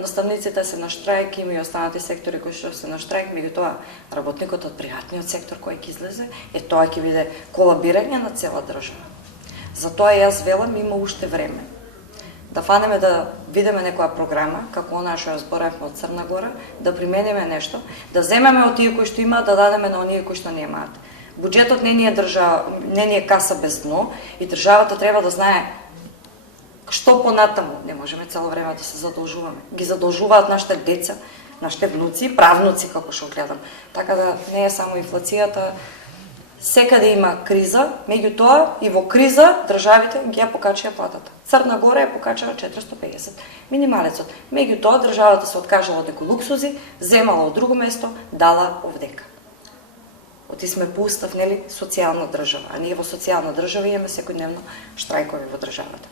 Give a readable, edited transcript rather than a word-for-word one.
наставниците се на штрајк, има и останати сектори кои што се на штрајк, меѓутоа работникот од приватниот сектор кој ќе излезе, тоа ќе биде колабирање на цела држава. Затоа јас велам, има уште време да фанеме да видиме некоја програма, како она што ја зборавме од Црна Гора, да примениме нешто, да земеме од тие кои што имаат, да дадеме на оние кои што немаат. Буџетот не ни е каса без дно и државата треба да знае што понатаму. Не можеме цело време да се задолжуваме. Ги задолжуваат нашите деца, нашите внуци, правнуци, како што гледам. Така да не е само инфлацијата, секаде има криза, меѓутоа и во криза државите ги ја покачија платата. Црна Гора ја покачала 450 минималецот. Меѓутоа државата се откажала од некои луксузи, земала од друго место, дала овдека. Оти сме по устав, нели, социјална држава, а ние во социјална држава имаме секојдневно штрајкови во државата.